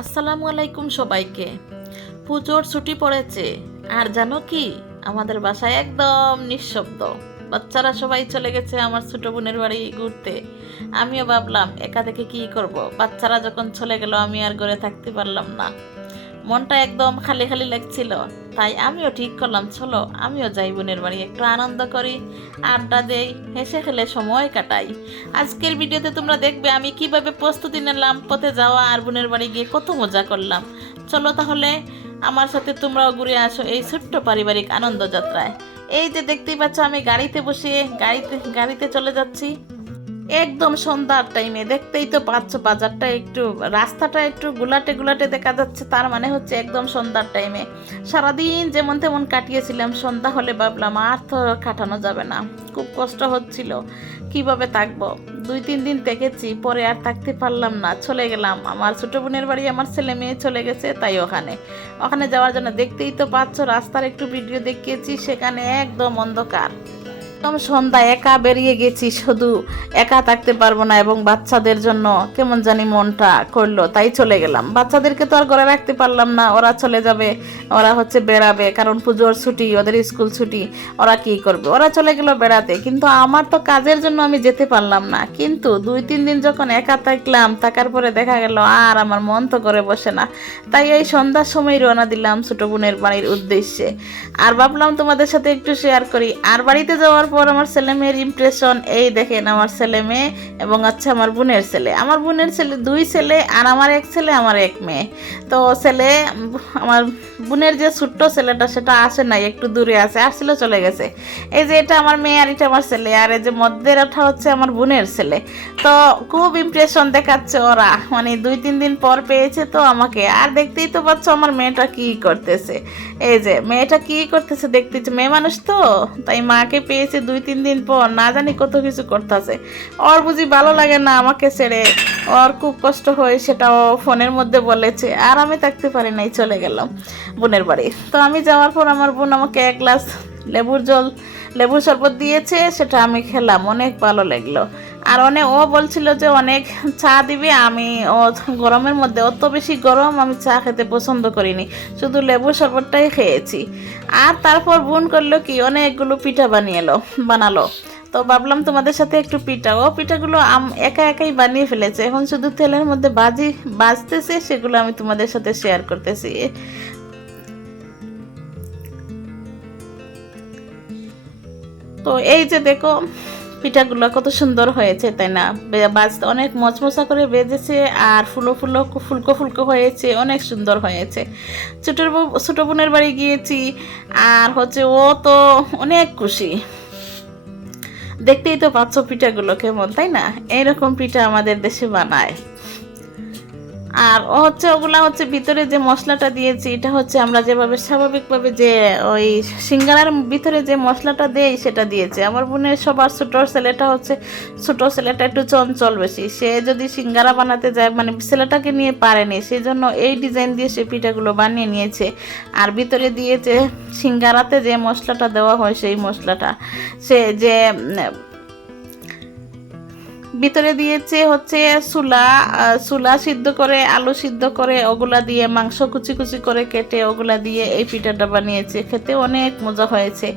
আসসালামু আলাইকুম সবাইকে। পুজোর ছুটি পড়েছে। আর জানো কি? আমাদের বাসায় একদম নিঃশব্দ। বাচ্চারা সবাই চলে গেছে আমার ছোট বোনের বাড়ি ঘুরতে। আমিও ভাবলাম, একা দেখে কি করব? বাচ্চারা যখন চলে গেল, আমি আর ঘরে থাকতে পারলাম না। মনটা একদম খালি খালি লাগছিল। তাই আমিও ঠিক করলাম, চলো আমিও যাই বোনের বাড়ি, একটু আনন্দ করি, আড্ডা দেই, হেসে খেলে সময় কাটাই। আজকের ভিডিওতে তোমরা দেখবে আমি কীভাবে প্রস্তুতি নিলাম, পথে যাওয়া আর বোনের বাড়ি গিয়ে কত মজা করলাম। চলো তাহলে আমার সাথে তোমরাও ঘুরে আসো এই ছোট্ট পারিবারিক আনন্দ যাত্রায়। এই যে দেখতেই পাচ্ছ আমি গাড়িতে বসে গাড়িতে গাড়িতে চলে যাচ্ছি। একদম সন্ধ্যার টাইমে দেখতেই তো পাচ্ছ বাজারটা একটু, রাস্তাটা একটু গুলাটে গুলাটে দেখা যাচ্ছে, তার মানে হচ্ছে একদম সন্ধ্যার টাইমে সারাদিন যেমন তেমন কাটিয়েছিলাম, সন্ধ্যা হলে ভাবলাম আর তো কাটানো যাবে না। খুব কষ্ট হচ্ছিল, কীভাবে থাকব? দুই, তিন দিন দেখেছি, পরে আর থাকতে পারলাম না, চলে গেলাম। আমার ছোট বোনের বাড়ি, আমার ছেলে মেয়ে চলে গেছে, তাই ওখানে। ওখানে যাওয়ার জন্য দেখতেই তো পাচ্ছ, রাস্তার একটু ভিডিও দেখিয়েছি, সেখানে একদম অন্ধকার। একদম সন্ধ্যা একা বেরিয়ে গেছি, শুধু একা থাকতে পারব না এবং বাচ্চাদের জন্য কেমন জানি মনটা করল, তাই চলে গেলাম। বাচ্চাদেরকে তো আর ঘরে রাখতে পারলাম না, ওরা চলে যাবে, ওরা হচ্ছে বেড়াবে, কারণ পুজোর ছুটি, ওদের স্কুল ছুটি, ওরা কি করবে? ওরা চলে গেল বেড়াতে, কিন্তু আমার তো কাজের জন্য আমি যেতে পারলাম না। কিন্তু দুই, তিন দিন যখন একা থাকলাম, থাকার পরে দেখা গেল আর আমার মন তো করে বসে না। তাই এই সন্ধ্যার সময় রওনা দিলাম ছোট বোনের বাড়ির উদ্দেশ্যে। আর ভাবলাম তোমাদের সাথে একটু শেয়ার করি। আর বাড়িতে যাওয়ার পর আমার ছেলে মেয়ের ইমপ্রেশন এই দেখেন আমার ছেলে মেয়ে এবং হচ্ছে আমার বোনের ছেলে। আমার বোনের ছেলে দুই ছেলে আর আমার এক ছেলে, আমার এক মেয়ে। তো ছেলে, আমার বোনের যে ছোট্ট ছেলেটা সেটা আসে নাই, একটু দূরে আছে আসছিল চলে গেছে। এই যে এটা আমার মেয়ে আর এটা আমার ছেলে, আর এই যে মধ্যের ওঠা হচ্ছে আমার বোনের ছেলে। তো খুব ইমপ্রেশন দেখাচ্ছে ওরা মানে দুই তিন দিন পর পেয়েছে তো আমাকে। আর দেখতেই তো পাচ্ছ আমার মেয়েটা কি করতেছে। এই যে মেয়েটা কি করতেছে দেখতেছে মেয়ে মানুষ তো, তাই মাকে পেয়েছে দুই, তিন দিন পর, না জানি কত কিছু করতেছে। ওর বুঝি ভালো লাগে না আমাকে ছেড়ে। ওর খুব কষ্ট হয় সেটাও ফোনের মধ্যে বলেছে। আর আমি থাকতে পারি নাই, চলে গেলাম বোনের বাড়ি। তো আমি যাওয়ার পর আমার বোন আমাকে এক গ্লাস লেবুর জল, লেবুর শরবত দিয়েছে, সেটা আমি খেলাম, অনেক ভালো লাগল। আর অনেক ও বলছিল যে, অনেক চা দিবে, আমি ও গরমের মধ্যে অত বেশি গরম, আমি চা খেতে পছন্দ করিনি। শুধু লেবুর শরবতটাই খেয়েছি। আর তারপর বোন করল কি, অনেকগুলো পিঠা বানিয়ে বানালো। তো ভাবলাম তোমাদের সাথে একটু পিঠা। ও পিঠাগুলো আম, একা একাই বানিয়ে ফেলেছে। এখন শুধু তেলের মধ্যে বাজি বাজতেছে সেগুলো আমি তোমাদের সাথে শেয়ার করতেছি। তো এই যে দেখো পিঠাগুলো কত সুন্দর হয়েছে, তাই না? বাজতে অনেক মচমচা করে বেজেছে আর ফুলো ফুলো ফুলকো ফুলকো হয়েছে, অনেক সুন্দর হয়েছে। ছোট বউ- ছোট বোনের বাড়ি গিয়েছি আর হচ্ছে ও তো অনেক খুশি। দেখতেই তো পাচ্ছ পিঠাগুলো কেমন, তাই না? এইরকম পিঠা আমাদের দেশে বানায়। আর ও হচ্ছে ওগুলা হচ্ছে ভিতরে যে মশলাটা দিয়েছি, এটা হচ্ছে আমরা যেভাবে স্বাভাবিকভাবে যে ওই সিঙ্গারার ভিতরে যে মশলাটা দেই সেটা দিয়েছে। আমার বোনের সবার ছোট ছেলেটা হচ্ছে, ছোট ছেলেটা একটু চঞ্চল বেশি। সে যদি সিঙ্গারা বানাতে যায় মানে ছেলেটাকে নিয়ে পারেনি সেই জন্য এই ডিজাইন দিয়ে সে পিঠাগুলো বানিয়ে নিয়েছে। আর ভিতরে দিয়েছে সিঙ্গারাতে যে মশলাটা দেওয়া হয় সেই মশলাটা। সে যে ভিতরে দিয়েছে হচ্ছে সুলা সুলা সিদ্ধ করে, আলু সিদ্ধ করে, ওগুলা দিয়ে মাংস কুচি কুচি করে কেটে ওগুলা দিয়ে এই পিঠাটা বানিয়েছে। খেতে অনেক মজা হয়েছে।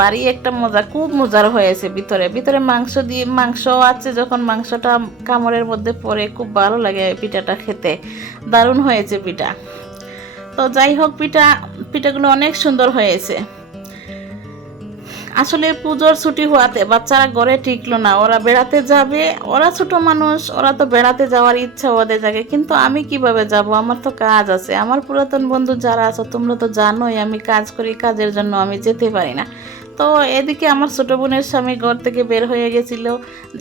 বাড়ি একটা মজা, খুব মজার হয়েছে ভিতরে। ভিতরে মাংস দিয়ে, মাংস আছে যখন মাংসটা কামড়ের মধ্যে পড়ে, খুব ভালো লাগে পিঠাটা খেতে। দারুণ হয়েছে পিঠা। তো যাই হোক, পিঠা, পিঠাগুলো অনেক সুন্দর হয়েছে। আসলে পুজোর ছুটি হওয়াতে বাচ্চারা ঘরে টিকলো না। ওরা বেড়াতে যাবে। ওরা ছোট মানুষ, ওরা তো বেড়াতে যাওয়ার ইচ্ছা ওদের জাগে। কিন্তু আমি কীভাবে যাব? আমার তো কাজ আছে। আমার পুরাতন বন্ধু যারা আছো, তোমরা তো জানোই আমি কাজ করি, কাজের জন্য আমি যেতে পারি না। তো এদিকে আমার ছোট বোনের স্বামী ঘর থেকে বের হয়ে গেছিল।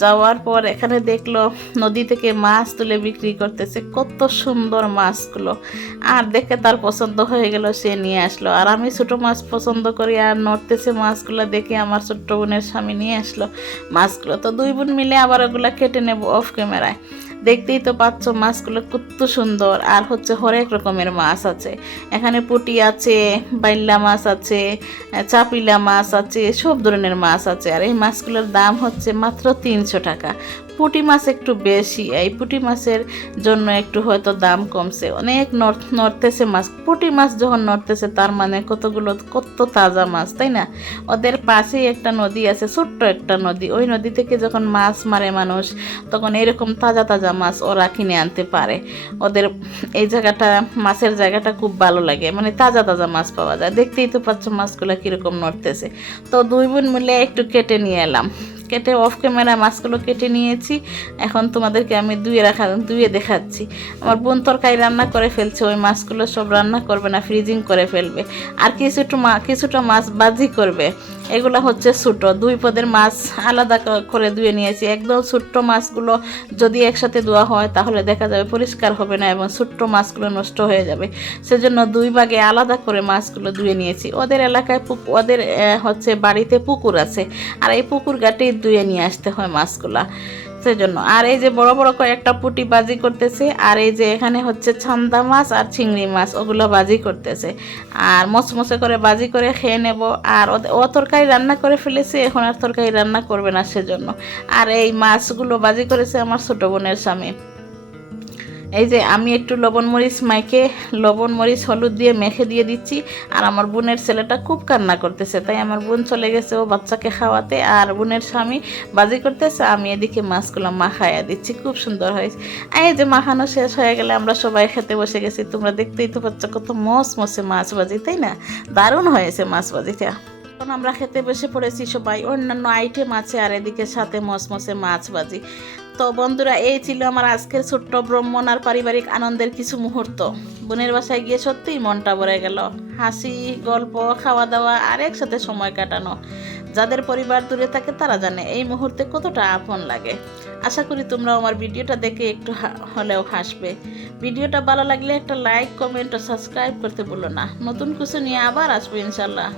যাওয়ার পর এখানে দেখল নদী থেকে মাছ তুলে বিক্রি করতেছে। কত সুন্দর মাছগুলো। আর দেখে তার পছন্দ হয়ে গেল, সে নিয়ে আসলো। আর আমি ছোট মাছ পছন্দ করি আর নড়তেছে মাছগুলো দেখে আমার ছোট্ট বোনের স্বামী নিয়ে আসলো মাছগুলো। তো দুই বোন মিলে আবার ওগুলো কেটে নেব অফ ক্যামেরায় দেখতেই তো পাচ্ছ মাছগুলো কত সুন্দর। আর হচ্ছে হরেক রকমের মাছ আছে। এখানে পুটি আছে, বাইল্লা মাছ আছে, চাপিলা মাছ আছে, সব ধরনের মাছ আছে। আর এই মাছগুলোর দাম হচ্ছে মাত্র তিনশো টাকা। পুঁটি মাছ একটু বেশি, এই পুঁটি মাছের জন্য একটু হয়তো দাম কমছে। অনেক নড়- নড়তেছে মাছ। পুঁটি মাছ যখন নড়তেছে, তার মানে কতগুলো, কত তাজা মাছ, তাই না? ওদের পাশেই একটা নদী আছে, ছোট্ট একটা নদী। ওই নদী থেকে যখন মাছ মারে মানুষ, তখন এরকম তাজা তাজা মাছ ওরা কিনে আনতে পারে। ওদের এই জায়গাটা, মাছের জায়গাটা খুব ভালো লাগে। মানে তাজা তাজা মাছ পাওয়া যায়। দেখতেই তো পাচ্ছ মাছগুলো কীরকম নড়তেছে। তো দুই বোন মিলে একটু কেটে নিয়ে এলাম। কেটে অফ ক্যামেরা মাছগুলো কেটে নিয়েছি। এখন তোমাদেরকে আমি দুয়ে রাখা দুয়ে দেখাচ্ছি। আমার বোন তরকারি রান্না করে ফেলছে, ওই মাছগুলো সব রান্না করবে না ফ্রিজিং করে ফেলবে। আর কিছুটা মা কিছুটা মাছ বাজি করবে। এগুলো হচ্ছে ছোটো। দুই পদের মাছ আলাদা করে ধুয়ে নিয়েছি। একদম ছোট্ট মাছগুলো যদি একসাথে ধোয়া হয়, তাহলে দেখা যাবে পরিষ্কার হবে না এবং ছোট্ট মাছগুলো নষ্ট হয়ে যাবে। সেজন্য দুই ভাগে আলাদা করে মাছগুলো ধুয়ে নিয়েছি। ওদের এলাকায় ওদের হচ্ছে বাড়িতে পুকুর আছে। আর এই পুকুর ঘাটেই ধুয়ে নিয়ে আসতে হয় মাছগুলা। সেজন্য। আর এই যে বড় বড় কয়েকটা পুটি বাজি করতেছে, আর এই যে এখানে হচ্ছে ছন্দা মাছ আর চিংড়ি মাছ, ওগুলো বাজি করতেছে। আর মচমচে করে বাজি করে খেয়ে নেব। আর ও তরকারি রান্না করে ফেলেছে, এখন আর তরকারি রান্না করবে না সেজন্য। আর এই মাছগুলো বাজি করেছে আমার ছোটো বোনের স্বামী। এই যে আমি একটু লবণ মরিচ মাইকে লবণ মরিচ হলুদ দিয়ে মেখে দিয়ে দিচ্ছি। আর আমার বোনের ছেলেটা খুব কান্না করতেছে, তাই আমার বোন চলে গেছে ও বাচ্চাকে খাওয়াতে। আর বোনের স্বামী বাজি করতেছে, আমি এদিকে মাছগুলো মাখাইয়া দিচ্ছি, খুব সুন্দর হয়েছে। এই যে মাখানো শেষ হয়ে গেলে আমরা সবাই খেতে বসে গেছি, তোমরা দেখতেই তো পাচ্ছ কত মস মসে মাছ বাজি তাই না? দারুণ হয়েছে মাছ বাজিটা আমরা খেতে বসে পড়েছি সবাই, অন্যান্য আইটেম আছে আর এদিকে সাথে মসমসে মাছ বাজি তো বন্ধুরা, এই ছিল আমার আজকের ছোট্ট ভ্রমণ আর পারিবারিক আনন্দের কিছু মুহূর্ত। বোনের বাসায় গিয়ে সত্যিই মনটা ভরে গেল। হাসি, গল্প খাওয়া দাওয়া আর একসাথে সময় কাটানো। যাদের পরিবার দূরে থাকে তারা জানে এই মুহূর্তে কতটা আপন লাগে। আশা করি তোমরা আমার ভিডিওটা দেখে একটু হলেও হাসবে। ভিডিওটা ভালো লাগলে একটা লাইক, কমেন্ট ও সাবস্ক্রাইব করতে ভুলো না। নতুন কিছু নিয়ে আবার আসব ইনশাল্লাহ।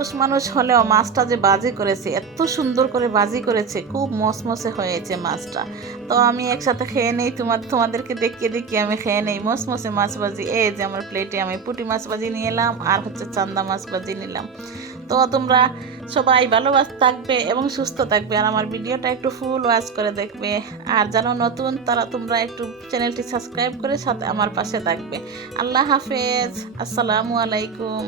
পুরুষ মানুষ হলেও মাছটা যে বাজি করেছে, এত সুন্দর করে বাজি করেছে, খুব মসমসে হয়েছে মাছটা। তো আমি একসাথে খেয়ে নেই তোমার তোমাদেরকে দেখিয়ে দেখিয়ে আমি খেয়ে নেই, মসমসে মাছ বাজি। এই যে আমার প্লেটে আমি পুঁটি মাছ ভাজি নিয়ে এলাম আর হচ্ছে চান্দা মাছ বাজি নিলাম। তো তোমরা সবাই ভালোবাস থাকবে এবং সুস্থ থাকবে আর আমার ভিডিওটা একটু ফুল ওয়াচ করে দেখবে। আর যারা নতুন, তারা তোমরা একটু চ্যানেলটি সাবস্ক্রাইব করে সাথে আমার পাশে থাকবে। আল্লাহ হাফেজ, আসসালামু আলাইকুম।